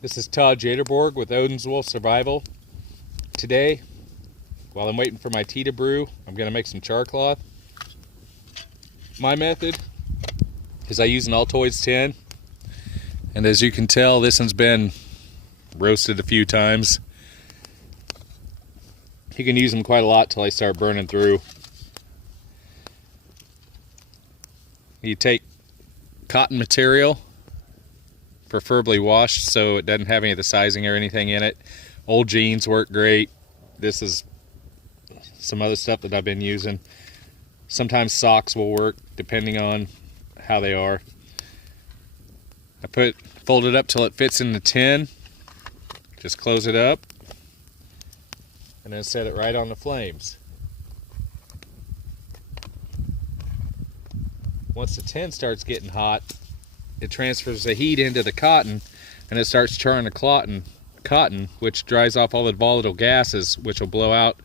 This is Todd Jaderborg with Odin's Wolf Survival. Today, while I'm waiting for my tea to brew, I'm going to make some charcloth. My method is I use an Altoids tin, and as you can tell, this one's been roasted a few times. You can use them quite a lot till they start burning through. You take cotton material, preferably washed so it doesn't have any of the sizing or anything in it. Old jeans work great. This is some other stuff that I've been using. Sometimes socks will work depending on how they are. I fold it up till it fits in the tin. Just close it up and then set it right on the flames. Once the tin starts getting hot, it transfers the heat into the cotton and it starts charring the cotton, which dries off all the volatile gases, which will blow out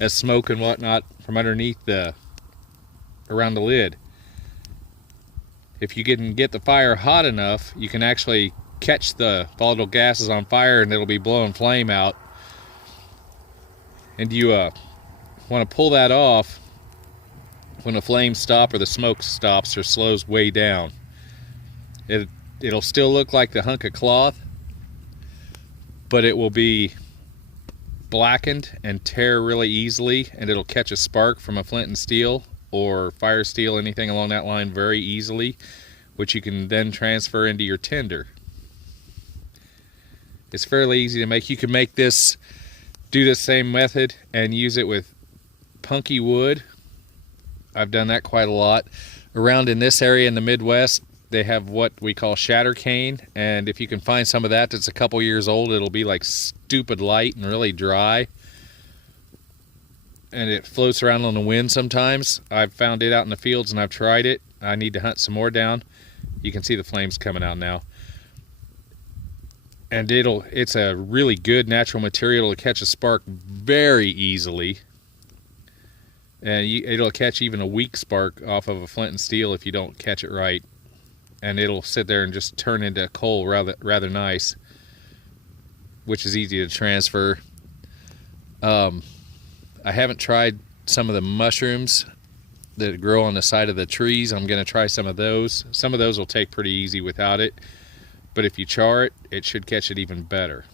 as smoke and whatnot from underneath around the lid. If you can get the fire hot enough, you can actually catch the volatile gases on fire and it'll be blowing flame out. And you want to pull that off when the flames stop or the smoke stops or slows way down. It'll still look like the hunk of cloth, but it will be blackened and tear really easily, and it'll catch a spark from a flint and steel or fire steel, anything along that line, very easily, which you can then transfer into your tinder. It's fairly easy to make. You can make this, do the same method and use it with punky wood. I've done that quite a lot. Around in this area in the Midwest, they have what we call shatter cane, and if you can find some of that that's a couple years old, it'll be like stupid light and really dry, and it floats around on the wind sometimes. I've found it out in the fields and I've tried it. I need to hunt some more down. You can see the flames coming out now, and it's a really good natural material to catch a spark very easily, and it'll catch even a weak spark off of a flint and steel if you don't catch it right. And it'll sit there and just turn into coal rather nice, which is easy to transfer. I haven't tried some of the mushrooms that grow on the side of the trees. I'm going to try some of those. Some of those will take pretty easy without it, but if you char it, it should catch it even better.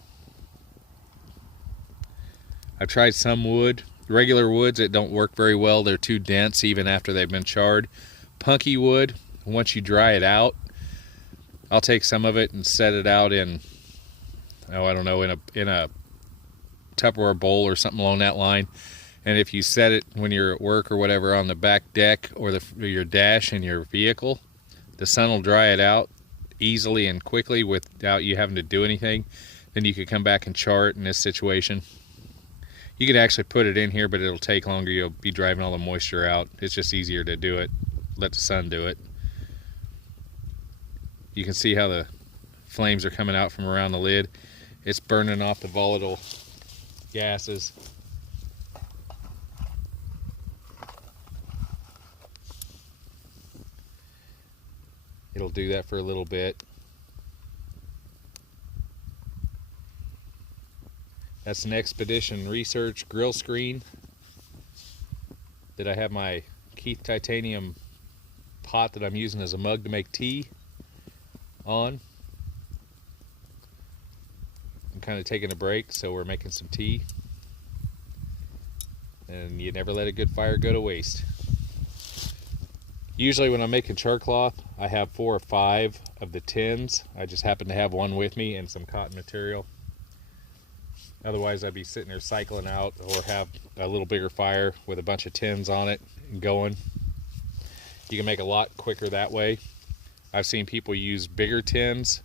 I've tried some wood. Regular woods, it don't work very well. They're too dense even after they've been charred. Punky wood, once you dry it out, I'll take some of it and set it out in, I don't know, in a Tupperware bowl or something along that line. And if you set it when you're at work or whatever on the back deck or your dash in your vehicle, the sun will dry it out easily and quickly without you having to do anything. Then you could come back and char it in this situation. You could actually put it in here, but it'll take longer. You'll be driving all the moisture out. It's just easier to do it. Let the sun do it. You can see how the flames are coming out from around the lid. It's burning off the volatile gases. It'll do that for a little bit. That's an Expedition Research grill screen that I have my Keith titanium pot that I'm using as a mug to make tea on. I'm kind of taking a break, so we're making some tea. And you never let a good fire go to waste. Usually when I'm making charcloth, I have 4 or 5 of the tins. I just happen to have one with me and some cotton material. Otherwise I'd be sitting there cycling out, or have a little bigger fire with a bunch of tins on it and going. You can make a lot quicker that way. I've seen people use bigger tins,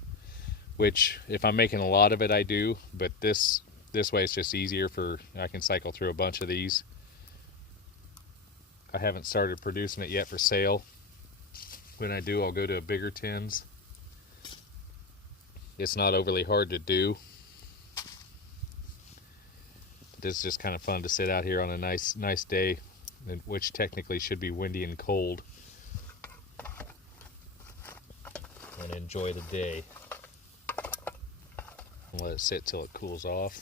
which if I'm making a lot of it I do, but this way it's just easier I can cycle through a bunch of these. I haven't started producing it yet for sale. When I do, I'll go to bigger tins. It's not overly hard to do. It's just kind of fun to sit out here on a nice day, which technically should be windy and cold, and enjoy the day. and let it sit till it cools off.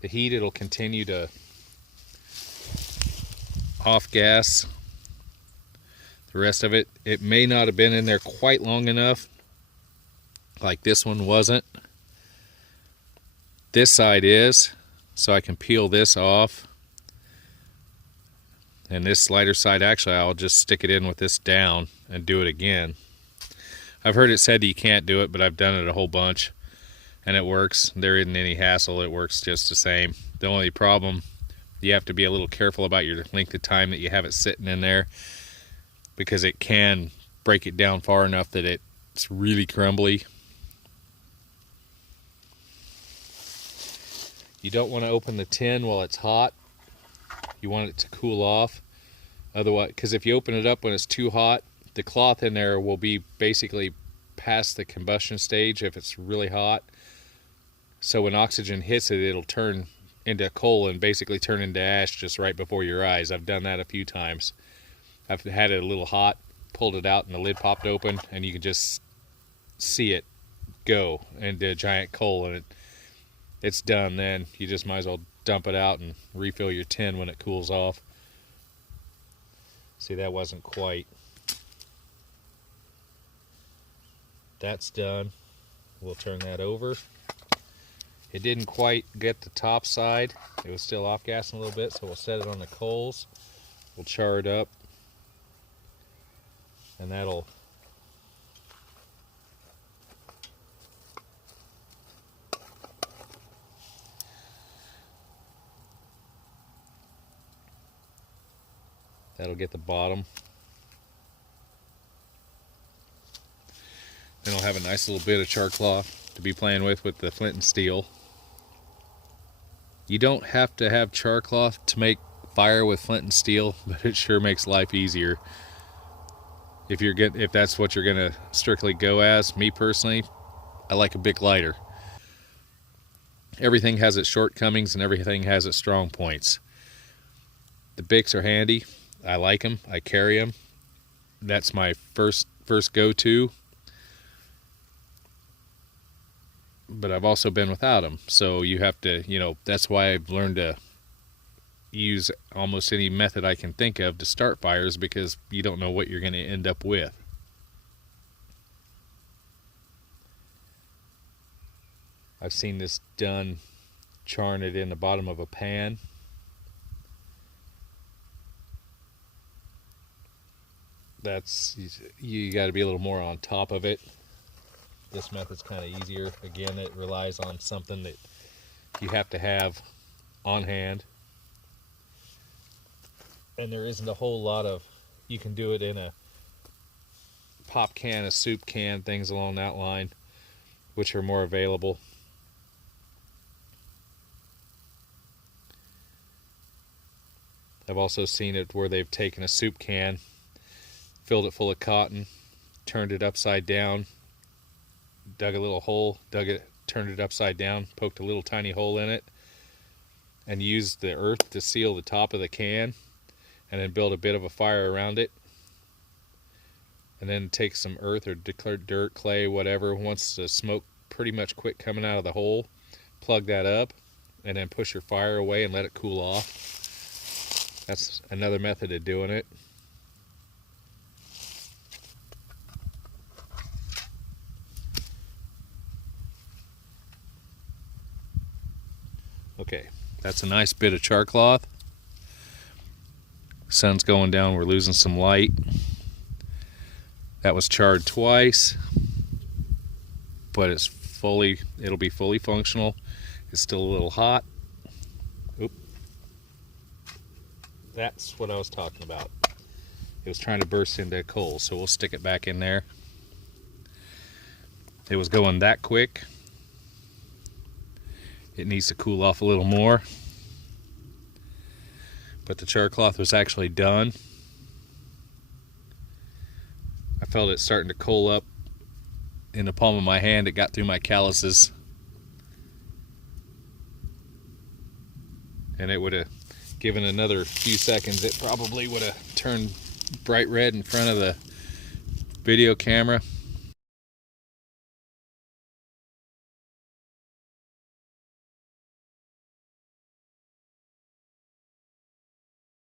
The heat, it'll continue to off gas the rest of it. It may not have been in there quite long enough, like this one wasn't. This side is, so I can peel this off. And this lighter side, actually, I'll just stick it in with this down and do it again. I've heard it said you can't do it, but I've done it a whole bunch, and it works. There isn't any hassle. It works just the same. The only problem, you have to be a little careful about your length of time that you have it sitting in there, because it can break it down far enough that it's really crumbly. You don't want to open the tin while it's hot. You want it to cool off. Otherwise, because if you open it up when it's too hot, the cloth in there will be basically past the combustion stage if it's really hot. So when oxygen hits it, it'll turn into coal and basically turn into ash just right before your eyes. I've done that a few times. I've had it a little hot, pulled it out, and the lid popped open, and you can just see it go into a giant coal, and it's done then. You just might as well dump it out and refill your tin when it cools off. See, that wasn't quite. That's done. We'll turn that over. It didn't quite get the top side. It was still off gassing a little bit, so we'll set it on the coals. We'll char it up, and that'll get the bottom. Then I'll have a nice little bit of charcloth to be playing with the flint and steel. You don't have to have charcloth to make fire with flint and steel, but it sure makes life easier. If that's what you're gonna strictly go as. Me personally, I like a big lighter. Everything has its shortcomings and everything has its strong points. The Bics are handy. I like them. I carry them. That's my first go-to. But I've also been without them. So you have to, that's why I've learned to use almost any method I can think of to start fires, because you don't know what you're going to end up with. I've seen this done charring it in the bottom of a pan. You got to be a little more on top of it. This method's kind of easier. Again, it relies on something that you have to have on hand. And there isn't a whole lot of, you can do it in a pop can, a soup can, things along that line, which are more available. I've also seen it where they've taken a soup can, filled it full of cotton, turned it upside down, dug a little hole, turned it upside down, poked a little tiny hole in it, and used the earth to seal the top of the can, and then build a bit of a fire around it. And then take some earth or dirt, clay, whatever. Once the smoke pretty much quit coming out of the hole, plug that up, and then push your fire away and let it cool off. That's another method of doing it. Okay, that's a nice bit of charcloth. Sun's going down, we're losing some light. That was charred twice, but it'll be fully functional. It's still a little hot. Oop. That's what I was talking about. It was trying to burst into coal, so we'll stick it back in there. It was going that quick. It needs to cool off a little more. But the charcloth was actually done. I felt it starting to coal up in the palm of my hand. It got through my calluses. And it would have given another few seconds. It probably would have turned bright red in front of the video camera.